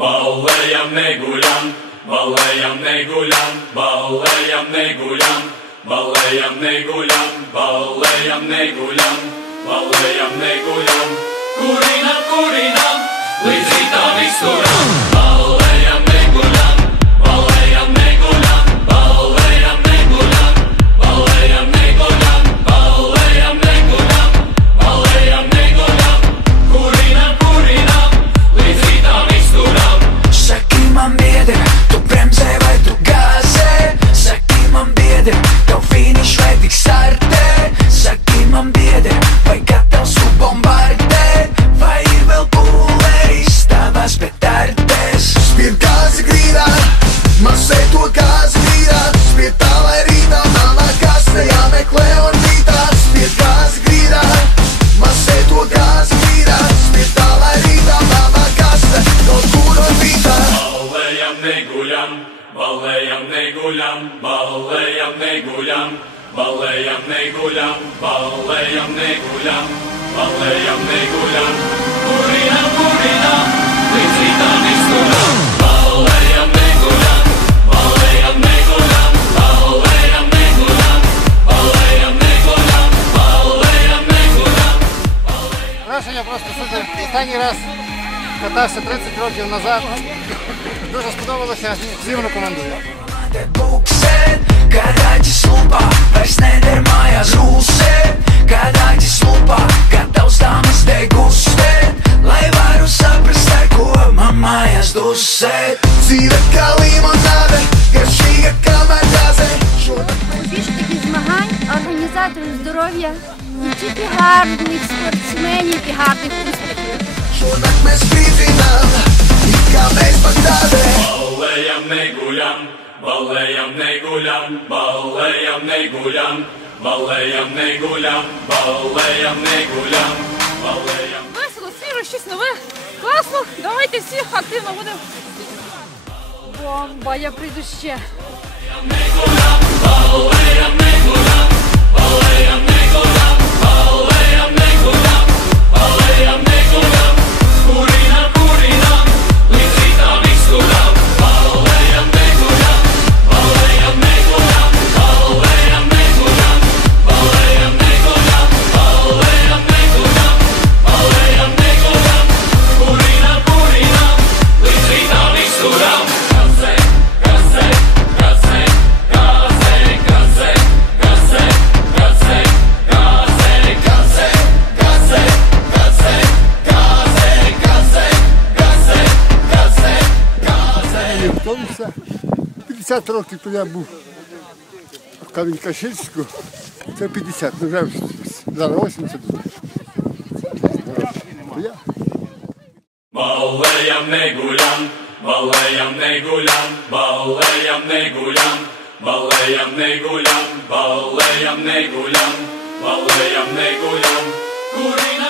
Ballējam, neguļam, ballējam, neguļam, ballējam, neguļam, ballējam, neguļam, ballējam, neguļam, ballējam, neguļam, kurinam, kurinam, līdz rītam izturam. Ballējam, neguļam, ballējam, neguļam, ballējam, neguļam, ballējam, neguļam, ballējam, neguļam, ballējam, neguļam, kurinam, kurinam, līdz rītam izturam. Saki man biedri, tu bremzē vai tu gāzē? Saki man biedri, tev finiš vai tik startē? Saki man biedri, vai gatavs tu bombardēt? Vai ir vēl pulveris tavās petardes? Spied gāzi grīdā, masē to gāzi grīdā. Spied tā, lai rītā manā kastē jāmeklē orbītā. Spied gāzi grīdā, masē to gāzi grīdā. Spied tā, lai rītā manā kastē kaut kur orbītā. Ballējam, neguļam, ballējam, neguļam, ballējam, neguļam, ballējam, neguļam, ballējam, neguļam, ballējam, neguļam, kurinam, kurinam, līdz rītam izturam. Ballējam, neguļam, ballējam, neguļam, ballējam, neguļam, ballējam, neguļam, ballējam, neguļam. Враження просто супер. Останній раз катався 30 років назад. Дуже сподобалося, всім рекомендую. Kadāģis lupā, vairs neder mājās rūsēt. Kadāģis lupā, gatavs dāmas degustēt. Lai varu saprast, ar ko man mājās dusēt. Dzīve kā limonāde, garšīga kā mardāze. Більше таких змагань, організаторів здоров'я і тільки гарних спортсменів і гарних успіхів. Šonakt mēs brīdinām, it kā mēs Bagdādē. Ballējam, neguļam, ballējam, neguļam, ballējam, neguļam, ballējam, neguļam, ballējam, neguļam, ballējam. Весело, свіжо, щось нове, класно, давайте всі активно будемо. Бомба, я прийду ще. Neguļam, ballējam, neguļam, ballējam, neguļam, ballējam, neguļam, ballējam, neguļam, kurinam, kurinam, līdz rītam izturam. Ballējam, neguļam, ballējam, neguļam, ballējam, neguļam, ballējam, neguļam, ballējam, neguļam, ballējam, neguļam, kurinam, kurinam, līdz rītam izturam. Gazē, gazē, gazē, gazē, gazē, gazē, gazē, gazē, gazē, gazē, gazē, gazē, gazē, gazē, gazē. Втомився. 50 років, то я був в Камінь-Каширську. Це 50, ну вже зараз 80. То я. Ballējam, neguļam, ballējam, neguļam, ballējam, neguļam, ballējam, neguļam, ballējam, neguļam, ballējam, neguļam, kurinam.